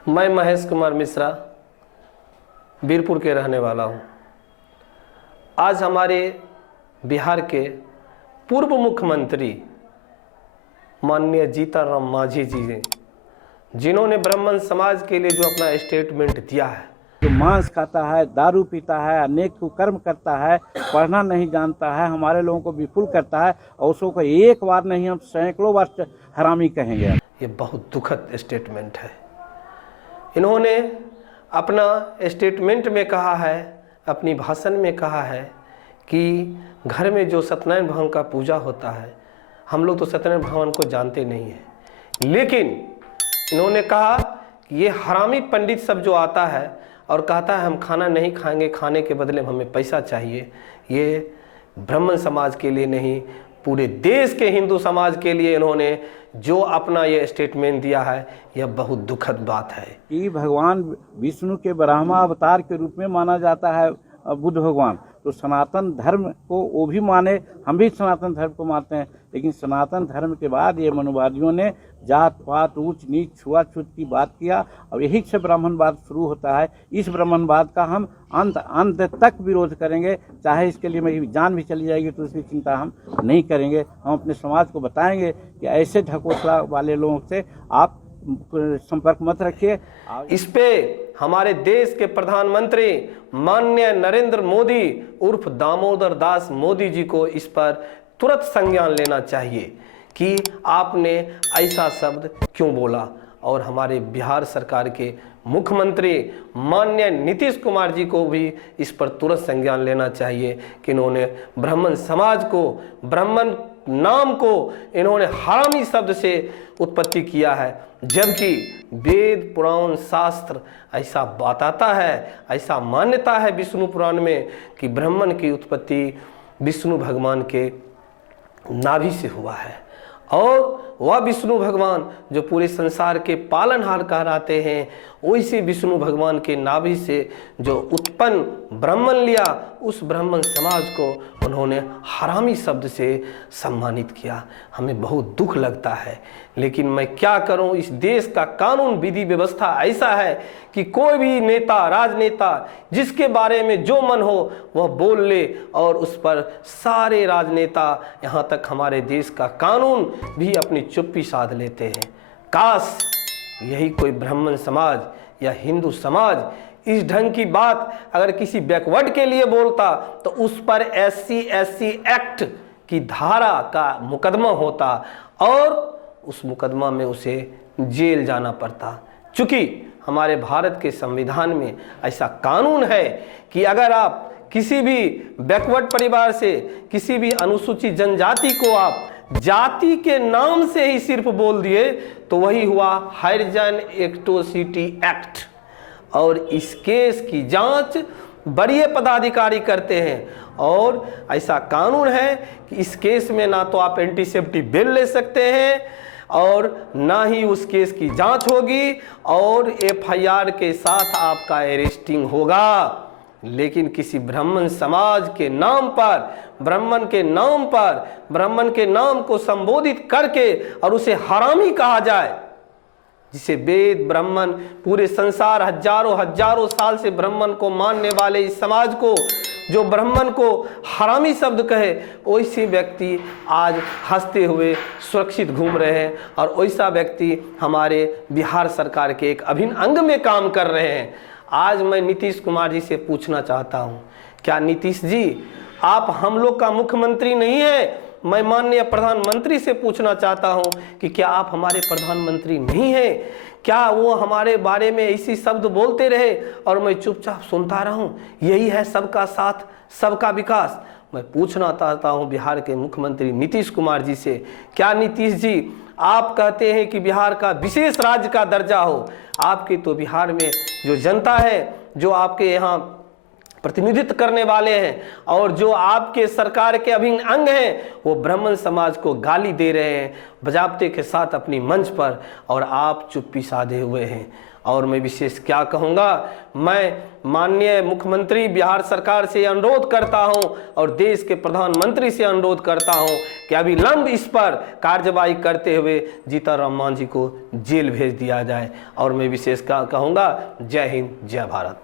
मैं महेश कुमार मिश्रा बीरपुर के रहने वाला हूँ। आज हमारे बिहार के पूर्व मुख्यमंत्री माननीय जीतनराम मांझी जी ने, जिन्होंने ब्राह्मण समाज के लिए जो अपना स्टेटमेंट दिया है, जो मांस खाता है, दारू पीता है, अनेक कुकर्म करता है, पढ़ना नहीं जानता है, हमारे लोगों को विफुल करता है और उसको को एक बार नहीं हम सैकड़ों बार हरामी कहेंगे। ये बहुत दुखद स्टेटमेंट है। इन्होंने अपना स्टेटमेंट में कहा है, अपनी भाषण में कहा है कि घर में जो सत्यनारायण भगवान का पूजा होता है, हम लोग तो सत्यनारायण भगवान को जानते नहीं हैं, लेकिन इन्होंने कहा कि ये हरामी पंडित सब जो आता है और कहता है हम खाना नहीं खाएंगे, खाने के बदले हमें पैसा चाहिए, ये ब्राह्मण समाज के लिए नहीं, पूरे देश के हिंदू समाज के लिए इन्होंने जो अपना ये स्टेटमेंट दिया है, यह बहुत दुखद बात है। कि भगवान विष्णु के ब्रह्मा अवतार के रूप में माना जाता है बुद्ध भगवान, तो सनातन धर्म को वो भी माने, हम भी सनातन धर्म को मानते हैं, लेकिन सनातन धर्म के बाद ये मनुवादियों ने जात पात ऊंच नीच छुआछूत की बात किया और यही से ब्राह्मणवाद शुरू होता है। इस ब्राह्मणवाद का हम अंत तक विरोध करेंगे, चाहे इसके लिए मेरी जान भी चली जाएगी तो उसकी चिंता हम नहीं करेंगे। हम अपने समाज को बताएंगे कि ऐसे ढकोसला वाले लोगों से आप संपर्क मत रखिए। इस पे हमारे देश के प्रधानमंत्री माननीय नरेंद्र मोदी उर्फ दामोदर दास मोदी जी को इस पर तुरंत संज्ञान लेना चाहिए कि आपने ऐसा शब्द क्यों बोला, और हमारे बिहार सरकार के मुख्यमंत्री माननीय नीतीश कुमार जी को भी इस पर तुरंत संज्ञान लेना चाहिए कि इन्होंने ब्राह्मण समाज को, ब्राह्मण नाम को इन्होंने हरामी शब्द से उत्पत्ति किया है, जबकि वेद पुराण शास्त्र ऐसा बताता है, ऐसा मान्यता है विष्णु पुराण में कि ब्राह्मण की उत्पत्ति विष्णु भगवान के नाभि से हुआ है, और वह विष्णु भगवान जो पूरे संसार के पालनहार कहलाते हैं, वैसे विष्णु भगवान के नाभि से जो उत्पन्न ब्राह्मण लिया, उस ब्राह्मण समाज को उन्होंने हरामी शब्द से सम्मानित किया। हमें बहुत दुख लगता है, लेकिन मैं क्या करूं, इस देश का कानून विधि व्यवस्था ऐसा है कि कोई भी नेता, राजनेता जिसके बारे में जो मन हो वह बोल ले, और उस पर सारे राजनेता, यहाँ तक हमारे देश का कानून भी अपनी चुप्पी साध लेते हैं। काश यही कोई ब्राह्मण समाज या हिंदू समाज इस ढंग की बात अगर किसी बैकवर्ड के लिए बोलता तो उस पर SC/SC एक्ट की धारा का मुकदमा होता और उस मुकदमा में उसे जेल जाना पड़ता। चूंकि हमारे भारत के संविधान में ऐसा कानून है कि अगर आप किसी भी बैकवर्ड परिवार से, किसी भी अनुसूचित जनजाति को आप जाति के नाम से ही सिर्फ बोल दिए तो वही हुआ हरिजन एट्रोसिटी एक्ट, और इस केस की जांच बड़े पदाधिकारी करते हैं। और ऐसा कानून है कि इस केस में ना तो आप एंटीसेप्टी बिल ले सकते हैं और ना ही उस केस की जांच होगी और FIR के साथ आपका अरेस्टिंग होगा। लेकिन किसी ब्राह्मण समाज के नाम पर, ब्राह्मण के नाम पर, ब्राह्मण के नाम को संबोधित करके और उसे हरामी कहा जाए, जिसे वेद ब्राह्मण पूरे संसार हजारों साल से ब्राह्मण को मानने वाले इस समाज को जो ब्राह्मण को हरामी शब्द कहे, वैसे व्यक्ति आज हंसते हुए सुरक्षित घूम रहे हैं, और वैसा व्यक्ति हमारे बिहार सरकार के एक अभिन्न अंग में काम कर रहे हैं। आज मैं नीतीश कुमार जी से पूछना चाहता हूं, क्या नीतीश जी आप हम लोग का मुख्यमंत्री नहीं है? मैं माननीय प्रधानमंत्री से पूछना चाहता हूं कि क्या आप हमारे प्रधानमंत्री नहीं हैं? क्या वो हमारे बारे में ऐसी शब्द बोलते रहे और मैं चुपचाप सुनता रहूं? यही है सबका साथ सबका विकास। मैं पूछना चाहता हूं बिहार के मुख्यमंत्री नीतीश कुमार जी से, क्या नीतीश जी आप कहते हैं कि बिहार का विशेष राज्य का दर्जा हो, आपके तो बिहार में जो जनता है, जो आपके यहाँ प्रतिनिधित्व करने वाले हैं और जो आपके सरकार के अभिन्न अंग हैं वो ब्राह्मण समाज को गाली दे रहे हैं बजाबते के साथ अपनी मंच पर, और आप चुप्पी साधे हुए हैं। और मैं विशेष क्या कहूँगा, मैं माननीय मुख्यमंत्री बिहार सरकार से अनुरोध करता हूं और देश के प्रधानमंत्री से अनुरोध करता हूं कि अविलंब इस पर कार्यवाही करते हुए जीतनराम मांझी को जेल भेज दिया जाए। और मैं विशेष क्या कहूँगा, जय हिंद, जय भारत।